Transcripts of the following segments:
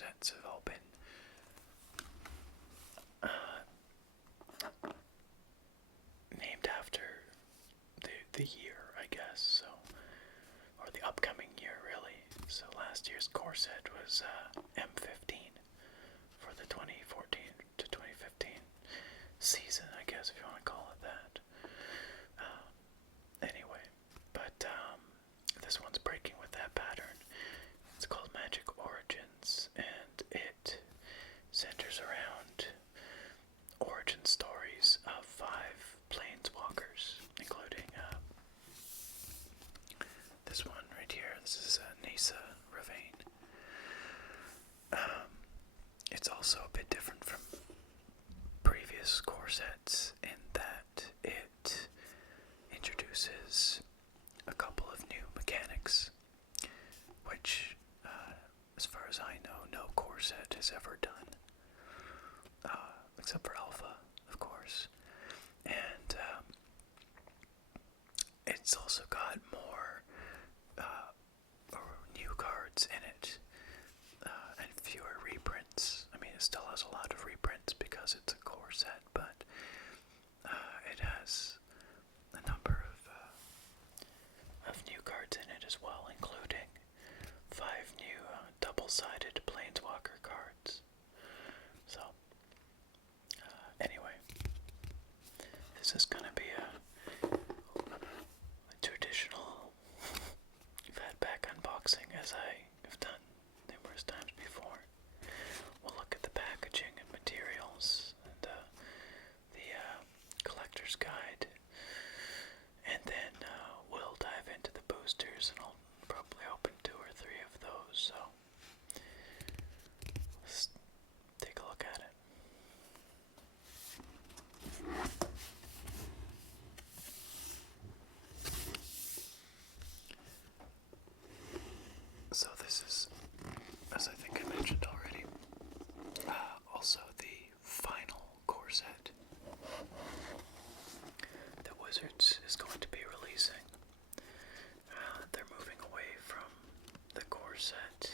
sets have all been named after the year, I guess, so, or the upcoming year, really. So last year's core set was M15 for the 2014 to 2015 season, I guess, if you want to call it that. Anyway, but this one's breaking with that pattern. It's called Magic Origins, and it centers around origin stories of 5 planeswalkers, including this one right here. This is Nisa Ravane. It's also a bit different from previous core sets in that it introduces a couple of new mechanics, which, as far as I know, no core set has ever done, except for Alpha, of course. And it's also got more new cards in it, and fewer reprints. I mean, it still has a lot of reprints because it's a core set, but it has a number of new cards in it as well, including 5 new double-sided Planeswalker cards. So, anyway, this is going to be a traditional fatback unboxing, as I have done numerous times before. We'll look at the packaging and materials and the collector's guide, and then we'll dive into the boosters, and I'll probably open 2 or 3 of those, so let's take a look at it. So this is, as I think I mentioned already, also the final core set that Wizards is going to be releasing. They're moving away from the core set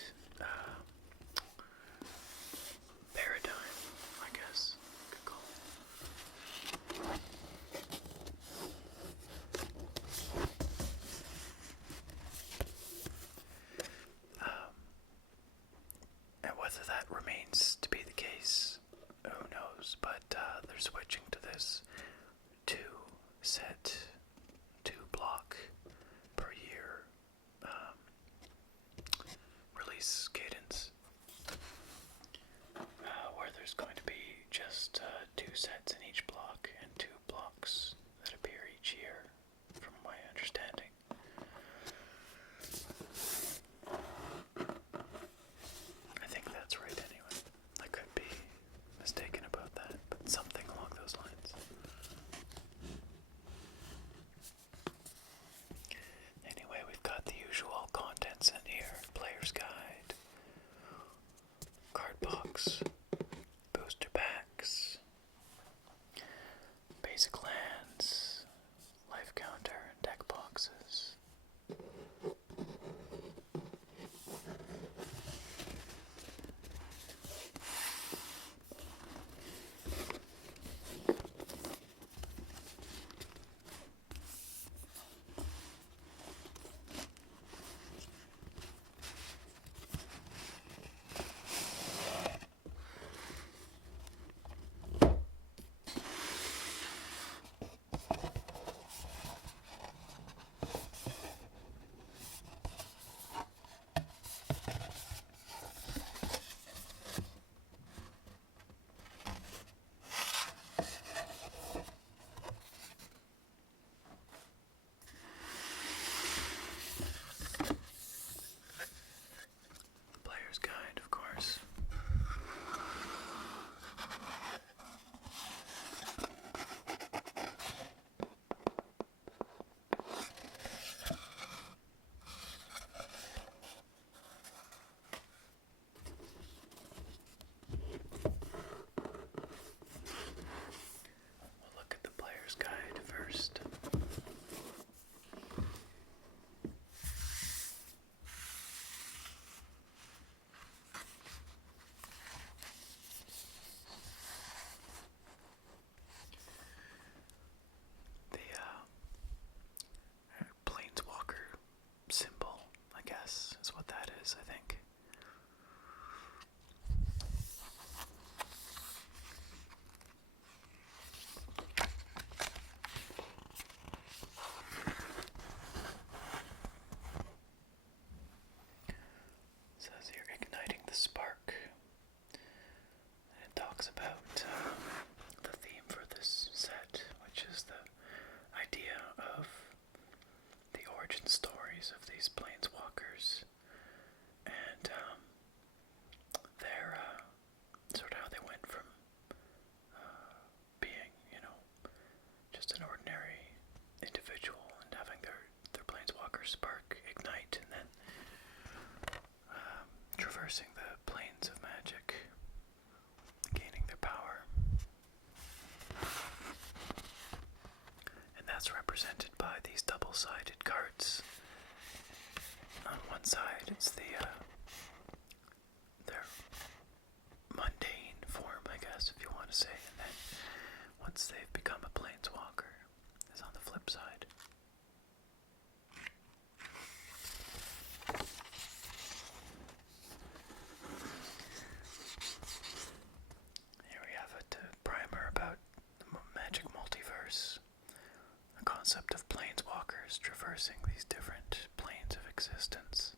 origin stories of these planeswalkers and their sort of how they went from being, just an ordinary individual and having their planeswalker spark ignite and then traversing the planes of magic, gaining their power. And that's represented by these double-sided cards. On one side, it's their mundane form, I guess, if you want to say, and then once they've become a planeswalker, is on the flip side. Here we have a primer about the magic multiverse, the concept of planeswalkers traversing these different planes of existence.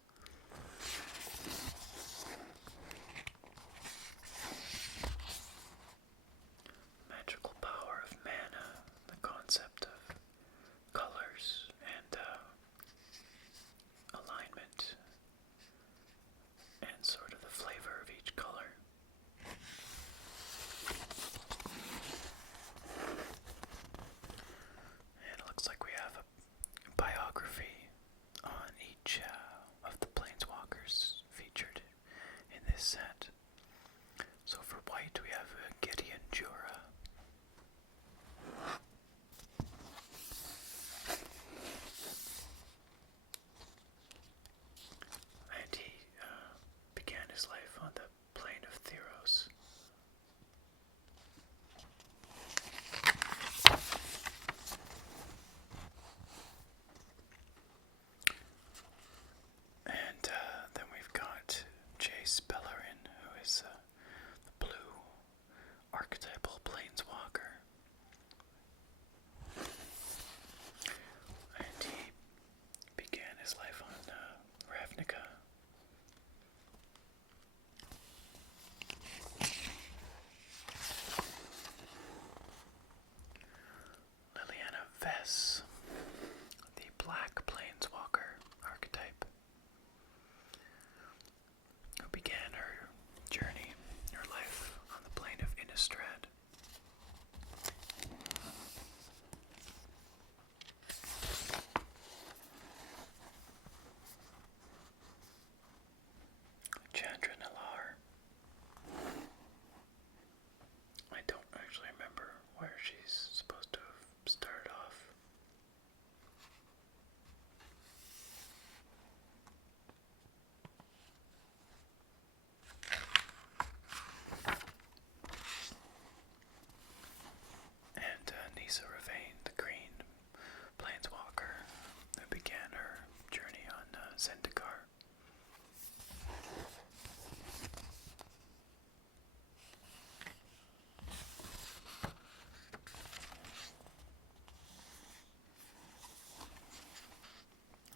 Magical power of mana, the concept of colors and alignment, and sort of the flavor of each color. And it looks like we have a biography on each of the planeswalkers featured in this set. So for white we have Gideon Jura. And he began his life on the plane of Theros. And then we've got Jace Bellerin, who is the blue archetypal planeswalker. And he began his life on Ravnica. Liliana Vess, the black planeswalker archetype, who began her journey, her life on the plane of Innistrad. Chandra Nalaar. I don't actually remember where she's supposed to have started off. And Nisa Ravain, the green planeswalker, who began her journey on Zendikar.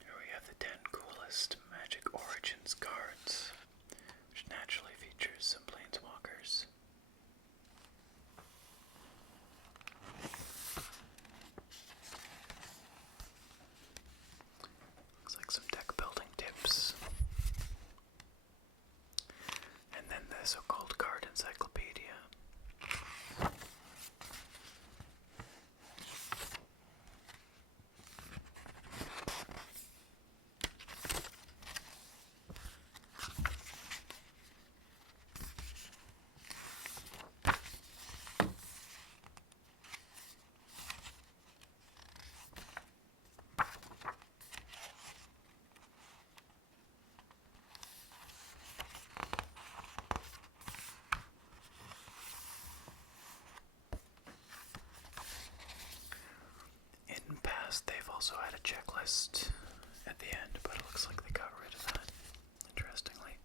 Here we have the 10 coolest Magic Origins cards, which naturally features some planeswalkers. Looks like some deck building tips. And then the so-called card encyclopedia. In past, they've also had a checklist at the end, but it looks like they got rid of that, interestingly.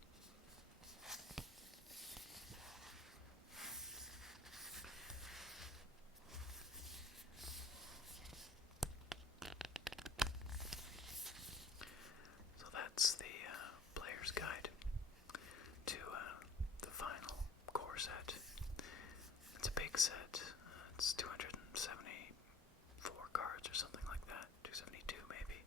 So that's the player's guide to the final core set. It's a big set. It's 274 cards or something like that. 272 maybe.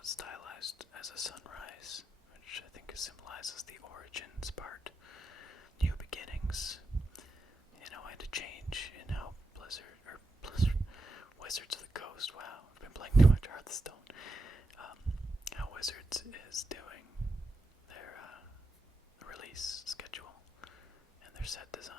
but stylized as a sunrise, which I think symbolizes the origins part, new beginnings, and a change in how Wizards of the Coast, wow, I've been playing too much Hearthstone, how Wizards is doing their release schedule and their set design.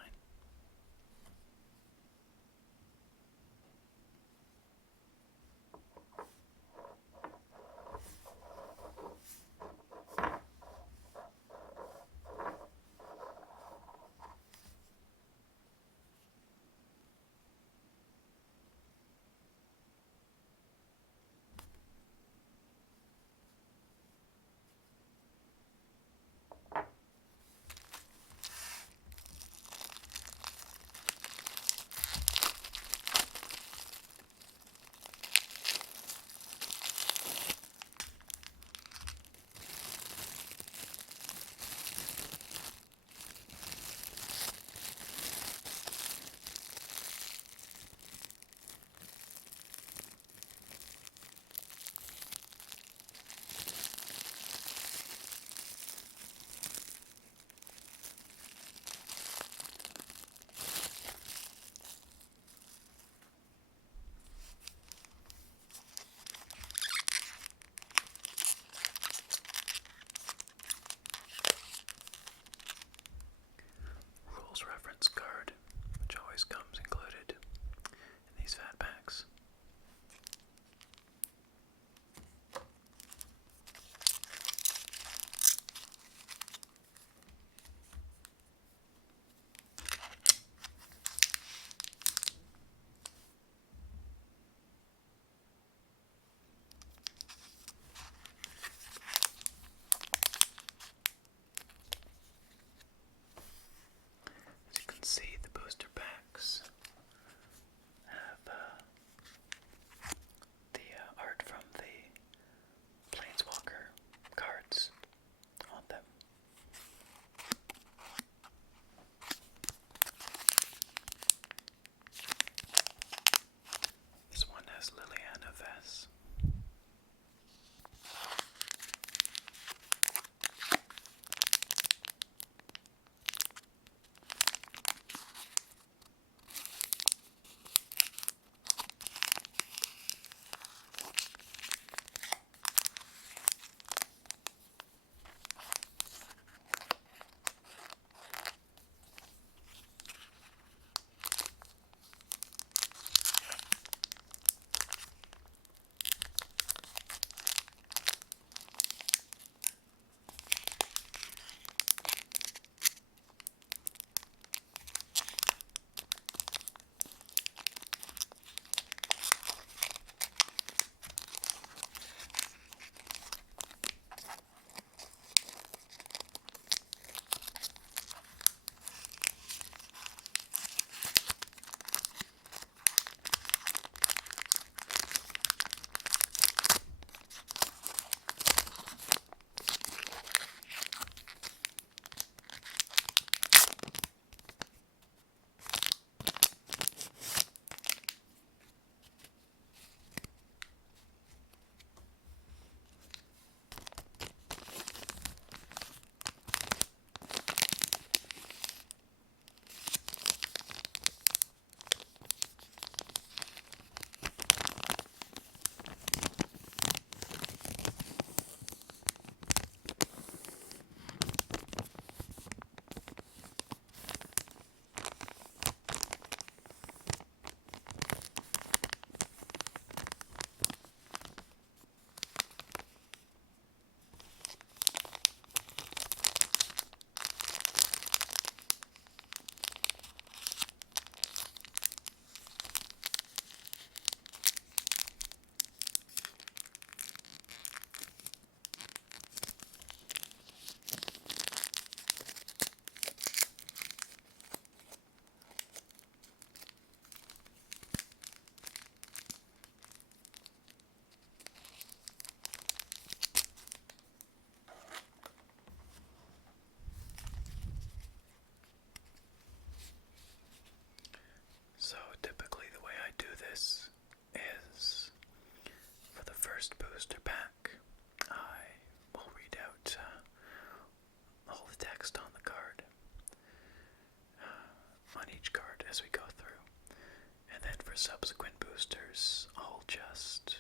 subsequent boosters, I'll just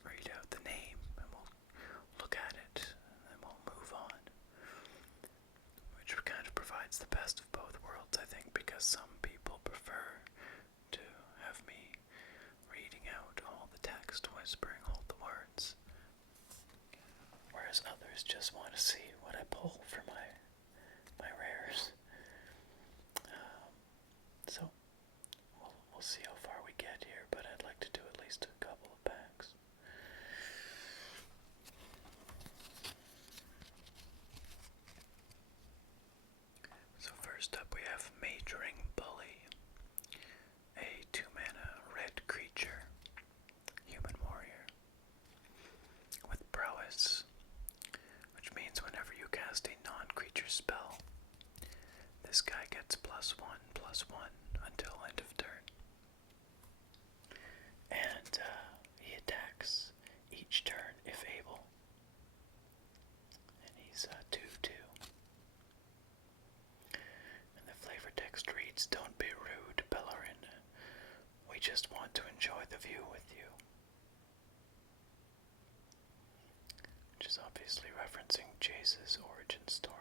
read out the name and we'll look at it and then we'll move on. Which kind of provides the best of both worlds, I think, because some people prefer to have me reading out all the text, whispering all the words, whereas others just want to see what I pull for my rares. So we'll see how far we get here, but I'd like to do at least a couple of packs. So first up we have Majoring Bully, a 2-mana red creature, human warrior, with prowess, which means whenever you cast a non-creature spell, this guy gets +1/+1 until end of turn. And he attacks each turn if able. And he's 2/2. And the flavor text reads, "Don't be rude, Bellerin. We just want to enjoy the view with you." Which is obviously referencing Jace's origin story.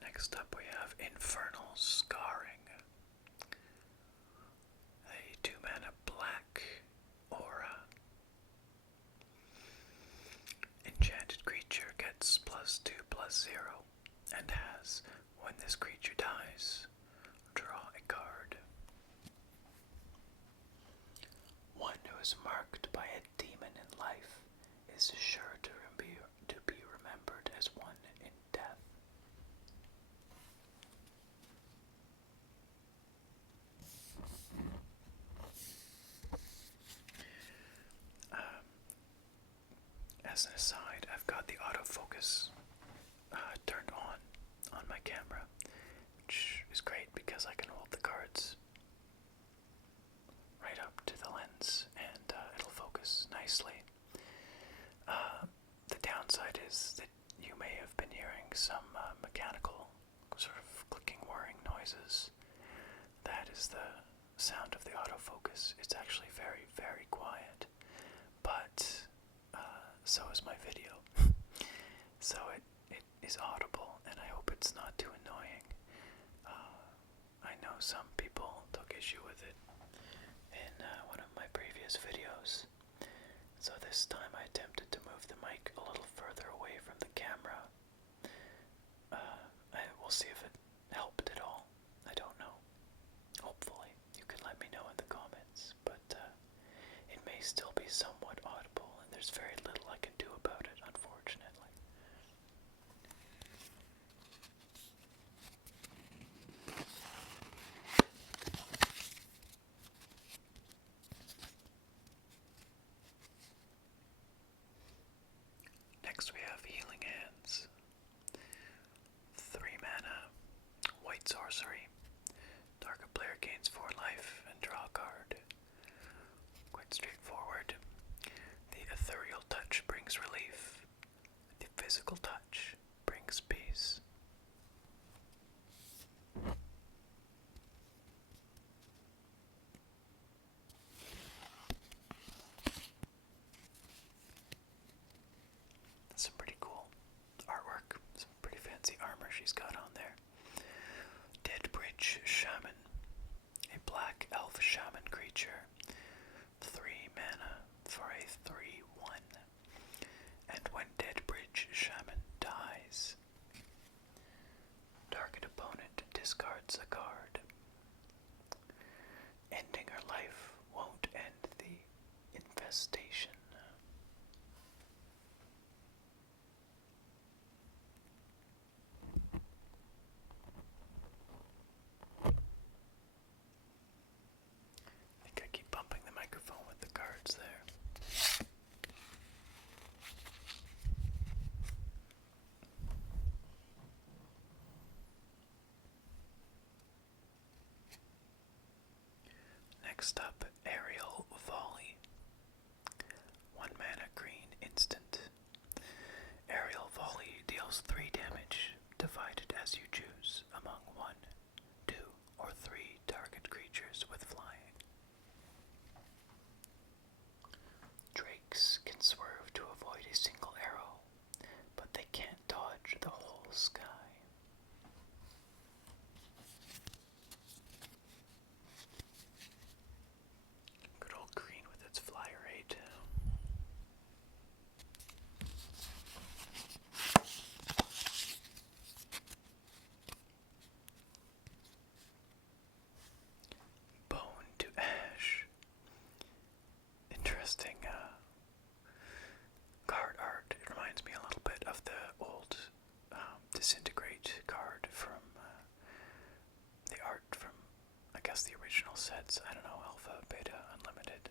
Next up we have Infernal Scarring, a 2-mana black aura. Enchanted creature gets +2/+0 and has, when this creature dies, draw a card. One who is marked by a demon in life is sure to be remembered as one in death. As an aside, I've got the autofocus turned on my camera, which is great because I can hold the cards right up to the lens and it'll focus nicely. The downside is that you may have been hearing some mechanical sort of clicking, whirring noises. That is the sound of the autofocus. It's actually very, very quiet, but so is my video. So it is audible, and I hope it's not too annoying. I know some people took issue with it in one of my previous videos, so this time I attempted to move the mic a little further away from the camera. We'll see if it helped at all. I don't know. Hopefully, you can let me know in the comments, but it may still be somewhat audible, and there's very little I can do about it, unfortunately. Next we have Healing Hands. 3-mana, white sorcery. Target player gains 4 life and draw a card. Quite straightforward. The ethereal touch brings relief. The physical touch brings peace. Some pretty cool artwork, some pretty fancy armor she's got on there. Deadbridge Shaman, a black elf shaman creature, 3 mana for a 3/1. And when Deadbridge Shaman dies, target opponent discards a card. Ending her life won't end the infestation. I think I keep bumping the microphone with the cards there. Next up, Aerial Volley. 1 mana green instant. Aerial Volley deals 3 damage, divided as you choose, among 1, 2, or 3 target creatures with flying. Drakes can swerve to avoid a single arrow, but they can't dodge the whole sky. Good old green with its flyer rate. Bone to Ash. Interesting card art. It reminds me a little bit of the old Disintegrate card from the art from, I guess, the original sets. I don't know, Alpha, Beta, Unlimited.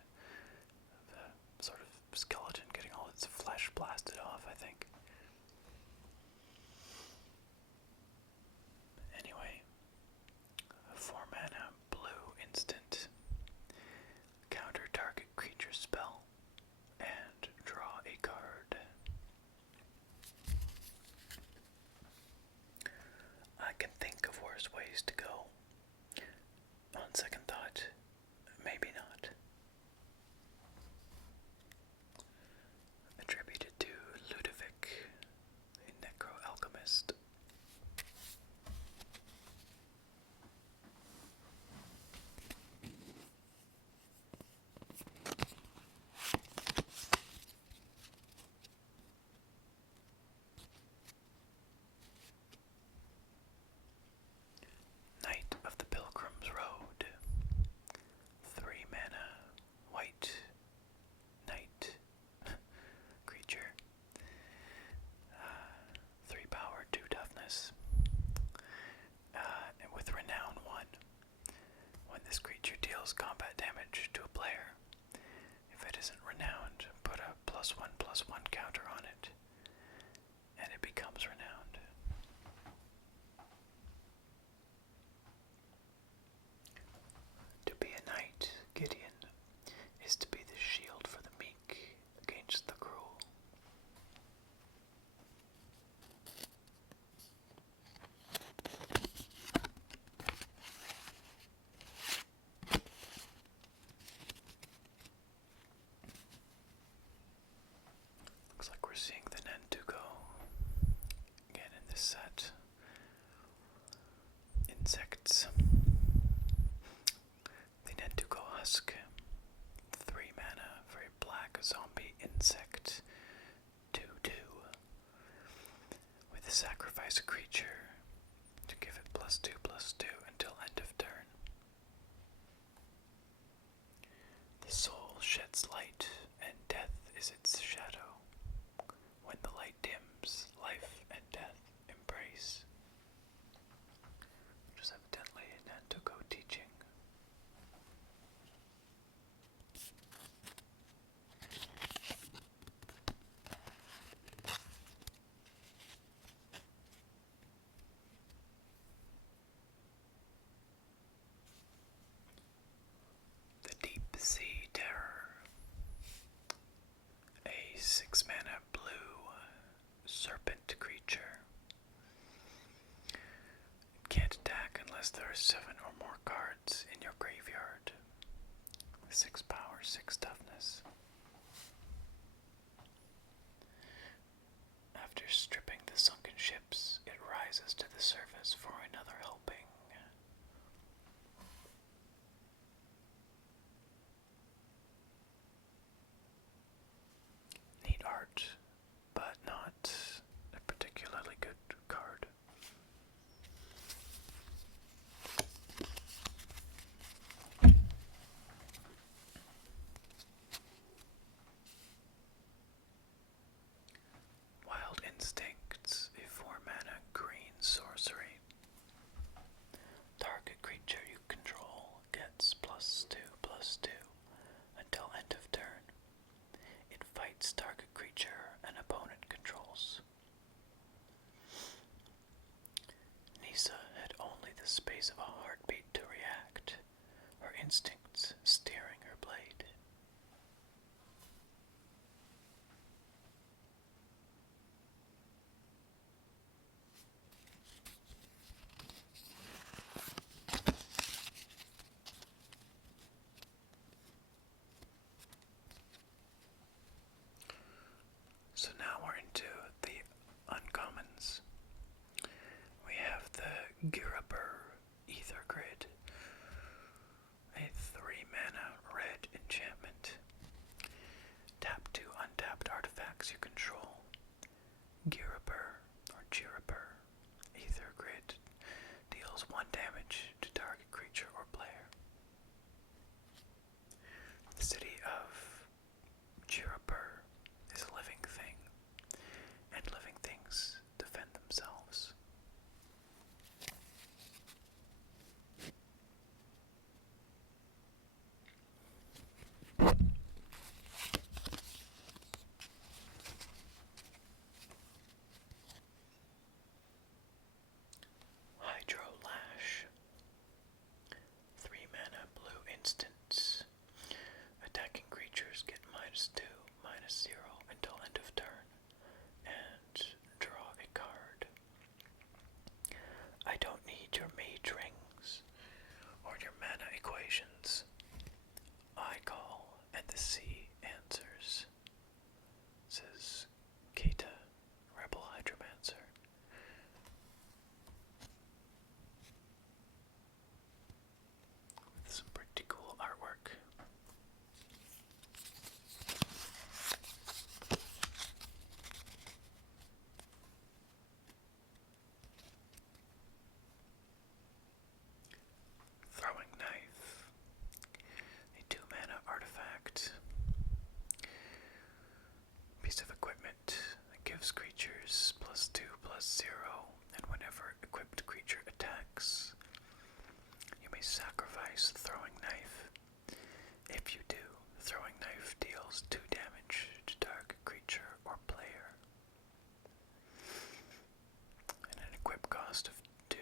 The sort of skeleton getting all its flesh blasted off, I think. Anyway, a 4 mana blue instant. Counter target creature spell and draw a card. I can think of worse ways to go. On second thought, maybe not. Attributed to Ludovic, a necro-alchemist. Knight of the Pilgrim's Road. 3 mana, white, knight, creature. 3 power, 2 toughness. And with Renown 1. When this creature deals combat damage to a player, if it isn't renowned, put a +1/+1 counter on it, and it becomes renowned. To be a knight, Gideon, is to be the shield for the meek against the cruel. Looks like we're seeing the Nantuko again in this set. Insects. The Nantuko Husk. 3 mana for a black zombie insect. 2/2. With a sacrifice a creature to give it +2/+2 until end of turn. The soul sheds light, and death is its shadow. When the light dims, life and death embrace. Which is evidently Nantuko teaching. The Deep Sea Terror. A 6 mana blue serpent creature. It can't attack unless there are 7 or more cards in your graveyard. 6 power, 6 toughness. After stripping the sunken ships, it rises to the surface for another helping. Neat art, but not a particularly good card. Wild Instincts, a 4 mana green sorcery. sacrifice throwing knife. If you do, throwing knife deals 2 damage to target creature or player. And an equip cost of 2.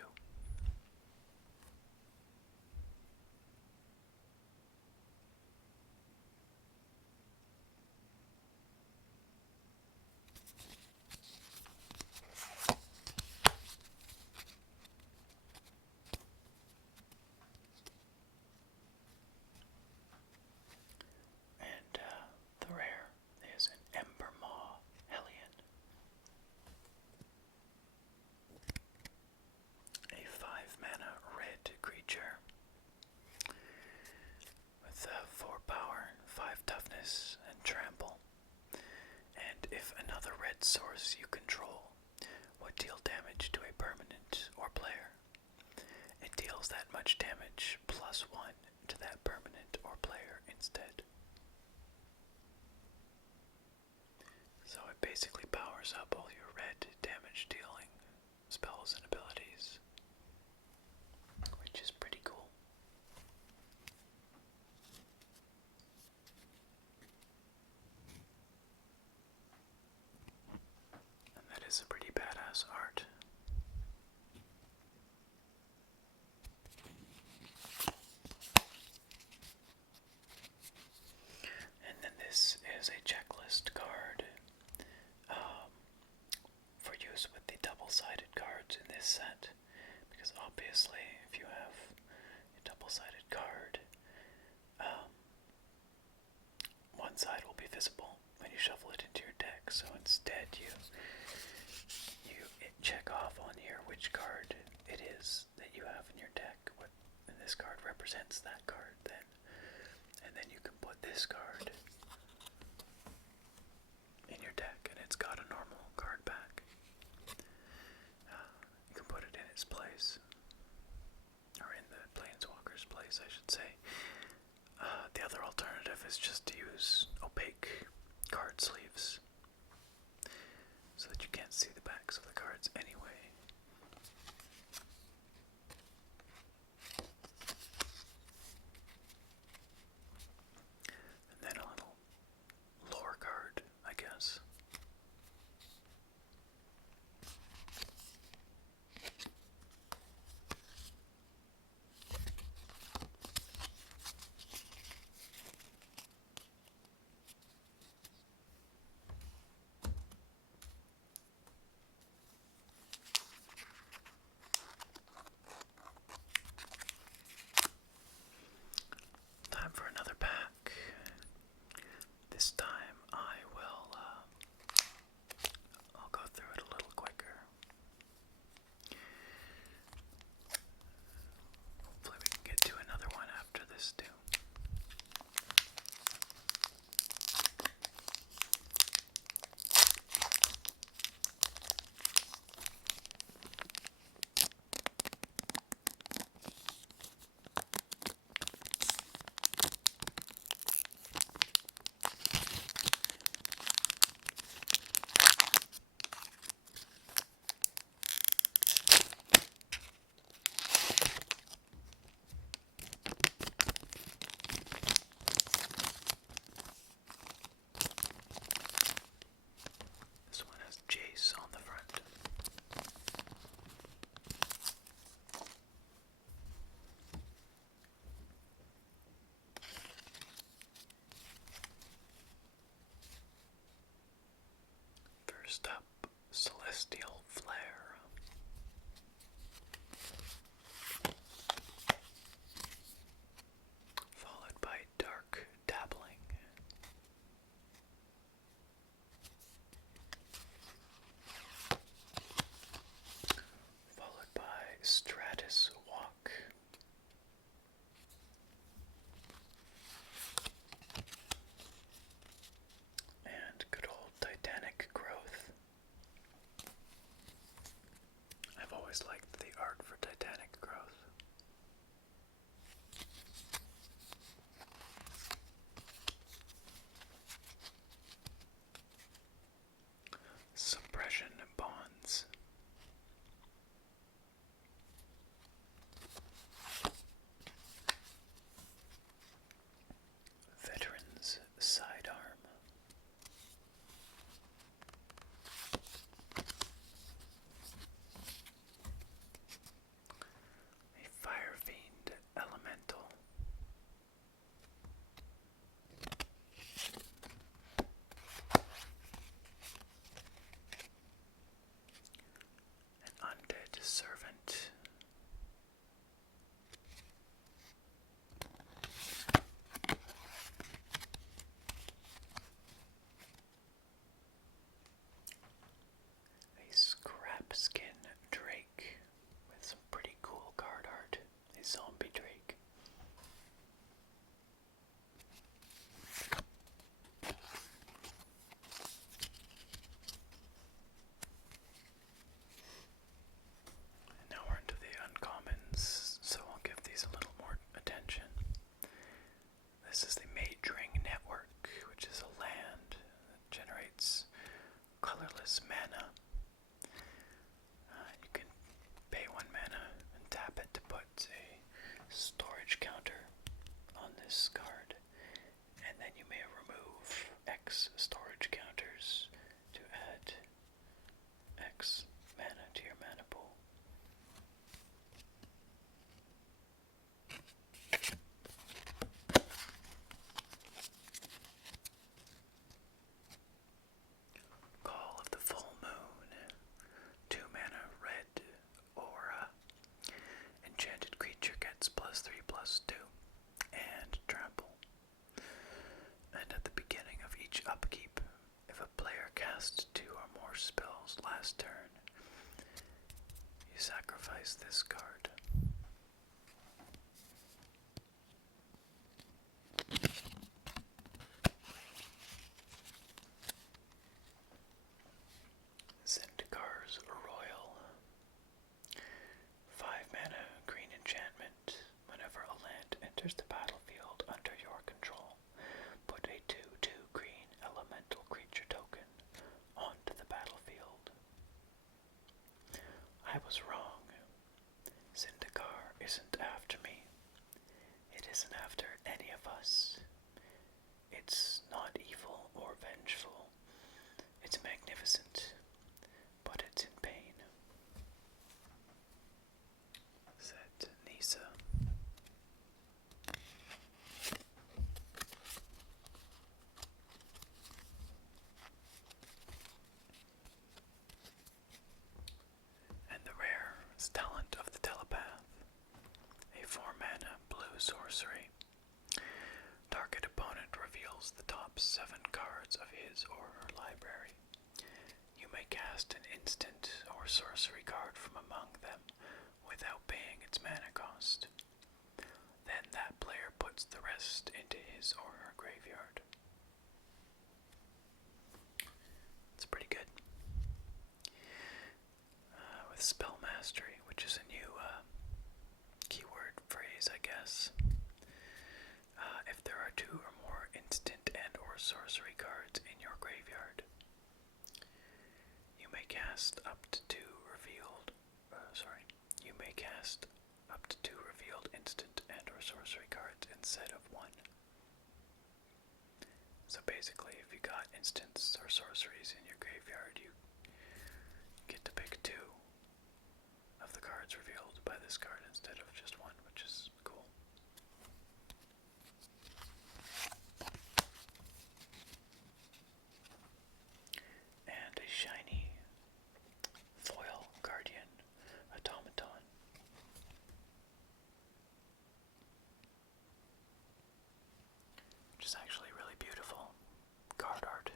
And the rare is an Ember Maw Hellion. A 5-mana red creature with 4 power, 5 toughness, and trample. And if another red source you control would deal damage to a permanent or player, it deals that much damage plus 1 to that permanent or player instead. So it basically powers up all your red damage dealing spells and abilities, which is pretty cool. And that is a pretty badass art. And then this is a checklist card for use with the double-sided cards in this set, because obviously if you have a double-sided card, one side will be visible when you shuffle it into your deck, so instead you check off on here which card it is that you have in your deck, and this card represents that card then, and then you can put this card in your deck and it's got a normal card back. You can put it in its place, or in the Planeswalker's place I should say. The other alternative is just to use opaque card sleeves so that you can't see the backs of the cards anyway. And then a little lore card, I guess. Time for another pack. This time I'll go through it a little quicker. Hopefully we can get to another one after this too. This one has Jace on the front. First up, Celestial Flare. Followed by Dark Dabbling. Followed by Stratus Walk. And good old Titanic Growth. lost 2 or more spells last turn, you sacrifice this card. Zendikar's Royal. 5 mana, green enchantment. Whenever a land enters the battlefield under your control, put a 2/2 green elemental creature token onto the battlefield. I was wrong. Zendikar isn't after me. It isn't after any of us. It's not evil or vengeful. It's magnificent, but it's in pain. Said Nisa. And the rare is Talent of the Telepath. A 4-mana blue sorcery. Target opponent reveals the top 7 cards of his or her library. You may cast an instant or sorcery card from among them without paying its mana cost. Then that player puts the rest into his or her graveyard. It's pretty good. With Spell Mastery, which is a new keyword phrase, I guess. If there are 2 or more instant and or sorcery cards in your graveyard, you may cast up to 2 revealed instant and or sorcery cards instead of 1. So basically, if you got instants or sorceries in your graveyard, you get to pick 2 of the cards revealed by this card instead of just 1, which is cool. And a shiny foil guardian automaton. Which is actually really beautiful card art.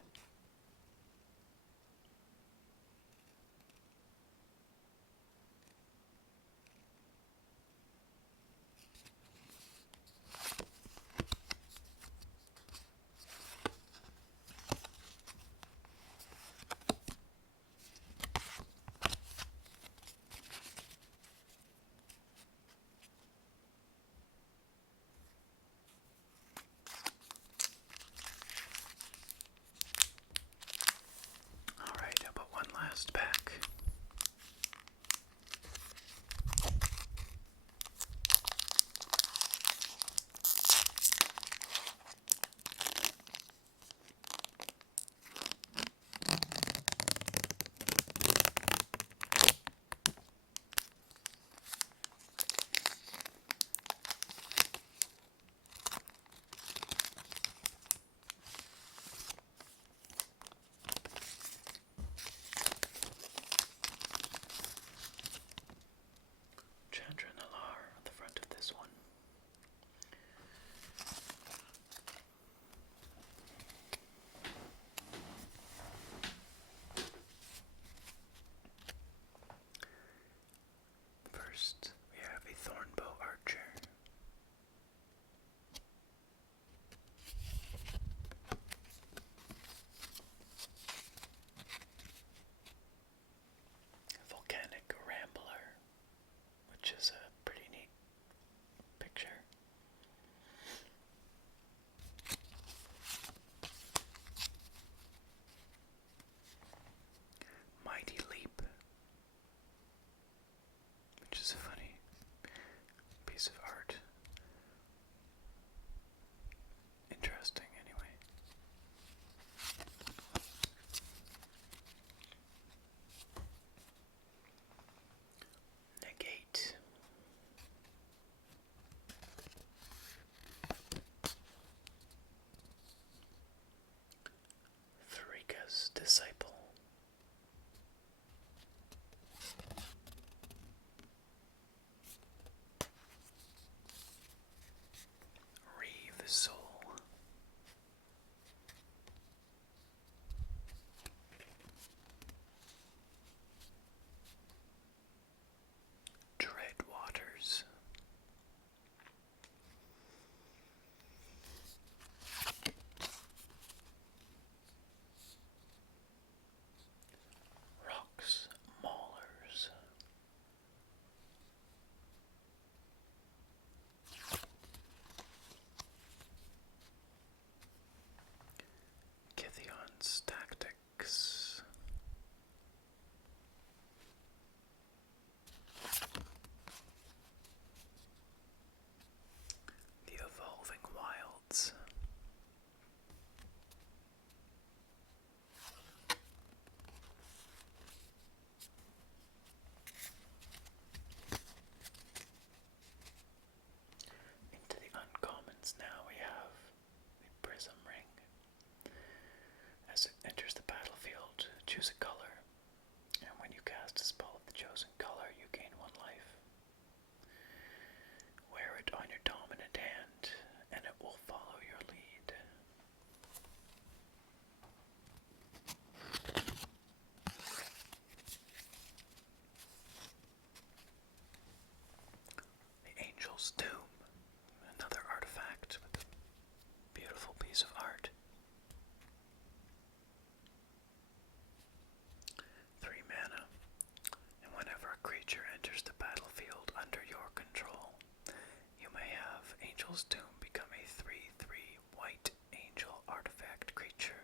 Angel's Tomb, become a 3/3 white angel artifact creature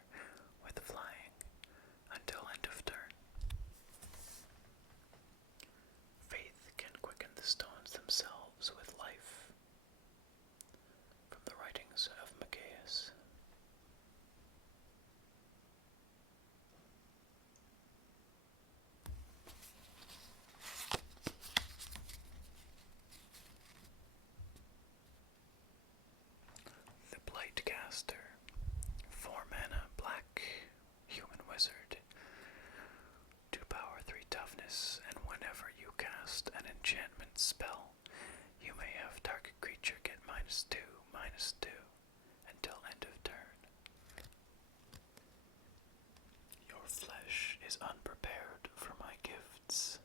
with flying until end of turn. Faith can quicken the stones themselves with life. From the writings of Maccaeus. The Blightcaster, 4 mana, black, human wizard, 2 power, 3 toughness, and whenever you cast an enchantment spell, you may have target creature get -2/-2 until end of turn. Your flesh is unprepared for my gifts.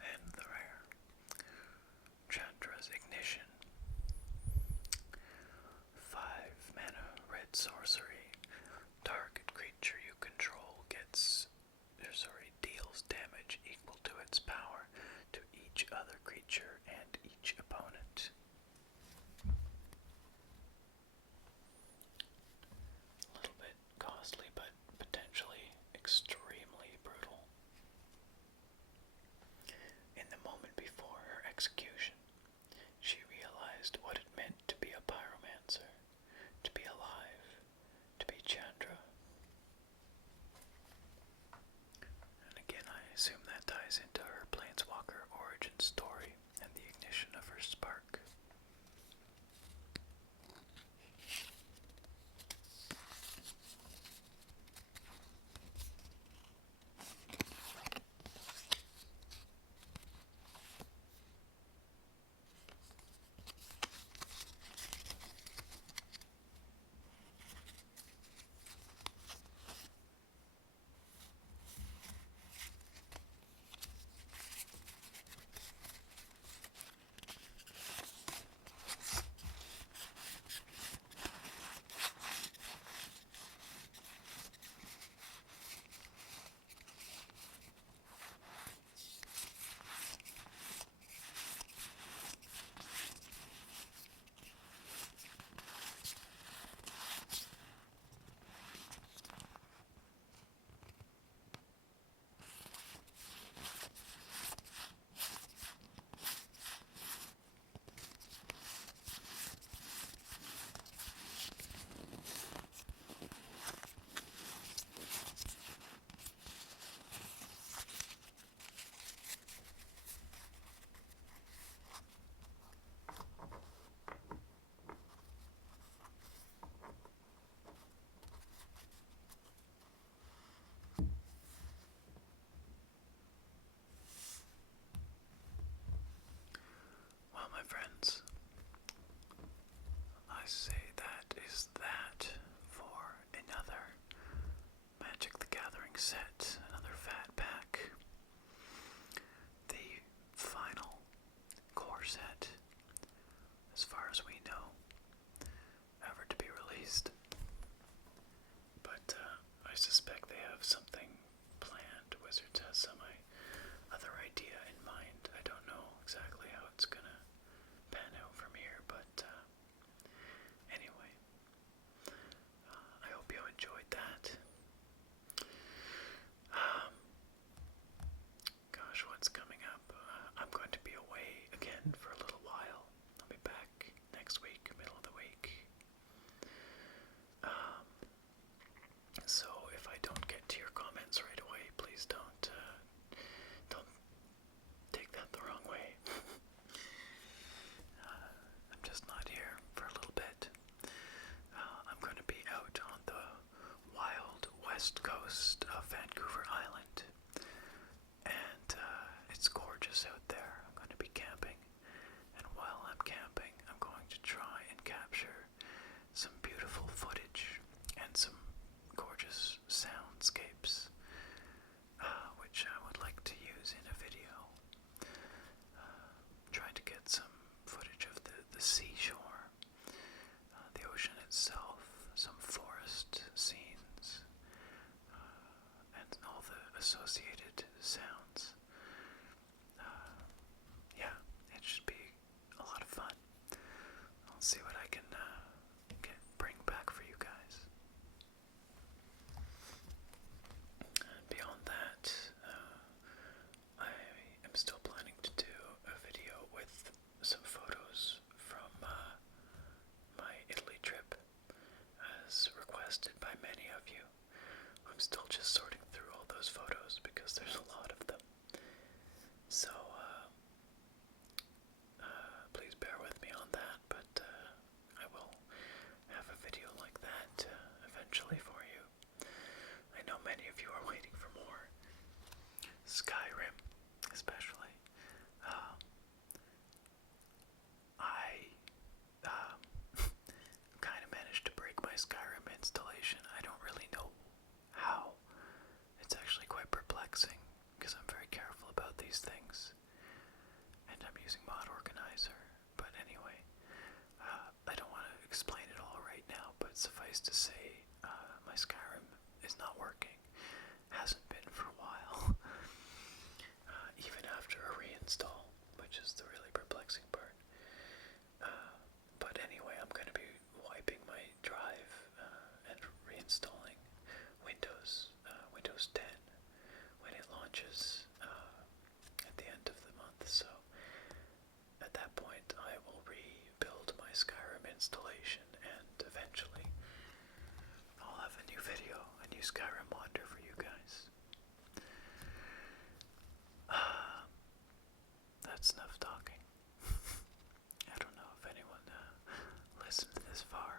And the rare Chandra's Ignition, 5 mana, red sorcery. Target creature you control deals damage equal to its power to each other creature and each opponent. A little bit costly, but potentially extremely brutal. In the moment before her execution, she realized what it meant to be a pyromancer, to be alive, to be Chandra. And again, I assume that ties into her Planeswalker origin story and the ignition of her spark. Well, my friends, I say that is that for another Magic the Gathering set, another fat pack. The final core set, as far as we know, ever to be released. But I suspect they have something planned. Wizards has some other idea in mind. I don't know exactly how it's gonna pan out from here, but anyway, I hope you enjoyed that. Gosh, what's coming up? I'm going to be away again for a little while. I'll be back next week, middle of the week. So if I don't get to your comments right away, please don't take that the wrong way. I'm just not here for a little bit. I'm going to be out on the wild west coast of Vancouver Island, and it's gorgeous out there. I'm going to be camping, and while I'm camping, I'm going to try using Mod Organizer. But anyway, I don't want to explain it all right now, but suffice to say, my Skyrim is not working. Hasn't been for a while. Even after a reinstall, which is the really perplexing part. But anyway, I'm going to be wiping my drive and reinstalling Windows 10 when it launches at the end of the month. So at that point, I will rebuild my Skyrim installation, and eventually I'll have a new video, a new Skyrim Wander for you guys. That's enough talking. I don't know if anyone listened this far,